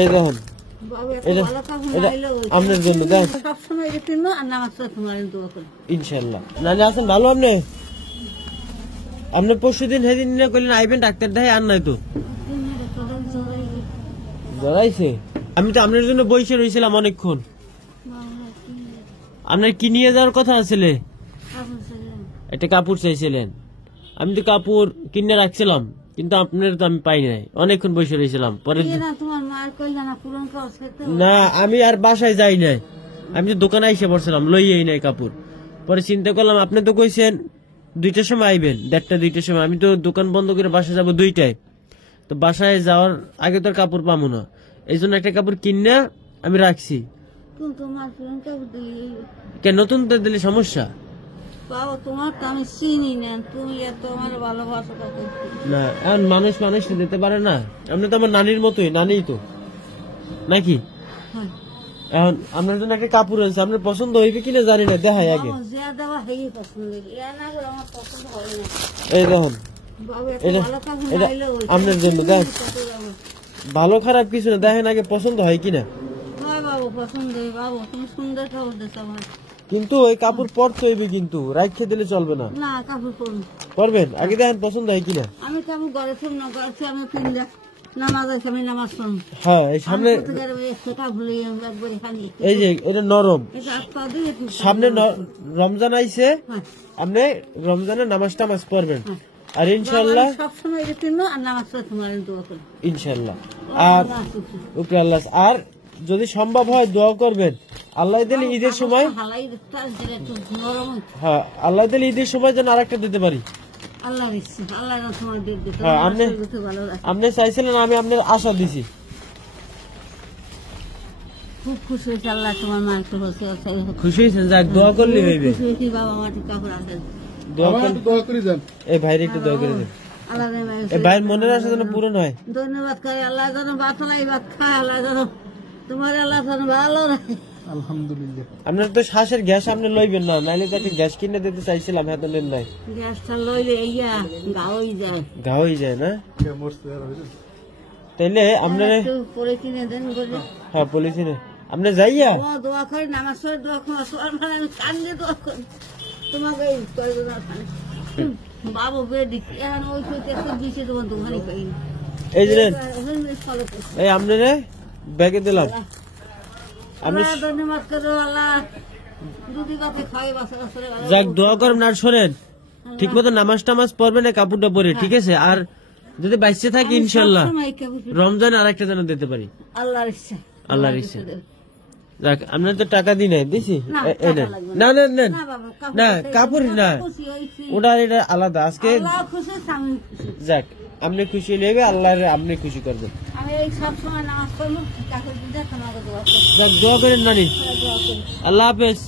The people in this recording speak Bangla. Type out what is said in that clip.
এই দেখুন আপনার জন্য দেন ইনশাল্লাহ। নানি আছেন ভালো? আপনি পরশুদিন সেদিন করলেন আইবেন ডাক্তার দেখাই, আর নাই তো জড়াইছে। আমি তো আপনার জন্য বসে রয়েছিলাম অনেকক্ষণ। আপনার কি নিয়ে যাওয়ার কথা আসলে? একটা কাপড় চাইছিলেন। আমি তো কাপড় কিনে রাখছিলাম, কিন্তু আপনার তো আমি পাই নাই, অনেকক্ষণ বসে রয়েছিলাম। পরে না, আমি আর বাসায় যাই নাই, আমি তো দোকানে এসে পড়ছিলাম, লইয়াই নাই কাপড়। পরে চিন্তা করলাম আপনি তো কইছেন 2টার সময় আইবেন, 1:30 2টার সময়। আমি তো দোকান বন্ধ করে বাসায় যাবো 2টায়, তো বাসায় যাওয়ার আগে তো কাপড় পাবো না, এই জন্য একটা কাপড় কিনে আমি রাখছি। নতুন তো দিলে সমস্যা না, মানুষ মানুষকে দিতে পারে না। আপনি তো আমার নানির মতোই, নানি তো নাকি? এখন আপনার জন্য একটা কাপড় আছে, আপনার পছন্দ হইবে কিনা জানি না, দেখাই আগে। এই দেখুন, আপনার জন্য দেখ, ভালো খারাপ কিছু না, দেখেন আগে পছন্দ হয় কিনা। কিন্তু ওই কাপড় পরতে হইবে, কিন্তু রাখতে দিলে চলবে না। পরবেন আগে, দেখেন পছন্দ হয় কিনা। আমি হ্যাঁ, সামনে এই যে এটা নরম, সামনে রমজান আইছে, আপনি রমজানের নামাজ টামাজ পড়বেন, আর ইনশাল্লাহ ইনশাল্লাহ। আর উপরে আল্লাহ, আর যদি সম্ভব হয় দোয়া করবেন, আল্লাহ দিলে ঈদের সময়, হ্যাঁ আল্লাহ দিলে ঈদের সময় যেন আরেকটা দিতে পারি। আপনি চাইছিলেন, আমি আপনার আশা দিছি। খুব খুশি হয়েছে, আল্লাহ তোমার মা একটু খুশি হয়েছেন, যাক দোয়া করলে হইবে। এই ভাইয়ের একটু দোয়া করে দেন, এই ভাইয়ের মনের আশা যেন পূরণ হয়। ধন্যবাদ খাই, আল্লাহ যেন বাতলাই ভাত খায়, আল্লাহ যেন তোমার আল্লাহ যেন ভালো রাখে। আলহামদুলিল্লাহ। আপনার তো শ্বাসের গ্যাস আপনি লইবেন না, নাইলে তাকে গ্যাস কিনে দিতে চাইছিলাম, এত নেন নাই। গ্যাসটা লইলে গা হয়ে যায় না, তাইলে আপনার পরে কিনে দেন। হ্যাঁ পলিথিনে আপনি যাইয়া দোয়া করে, নামাজ পড়ে দোয়া করে, কান্দে দোয়া করে তোমাকে বাবু বেডি এখন ওই দিছে তোমার দোকানে পাই। এই যে এই আপনার ব্যাগে দিলাম, যাক দোয়া করেন। আর শোনেন, ঠিক মতো নামাজ টামাজ পড়বেন, কাপড়টা পরে, ঠিক আছে? আর যদি বাইসে থাকি ইনশাল্লাহ রমজান আর একটা যেন দিতে পারি, আল্লাহর ইচ্ছা। আল্লাহর ইচ্ছা। যাক, আপনার তো টাকা দিই নাই, দিছি না না না না, কাপড় না, ওটা এটা আলাদা। আজকে যাক, আপনি খুশি লেগে আল্লাহ আপনি খুশি করবেন। দোয়া করেন নানি। আল্লাহ হাফেজ।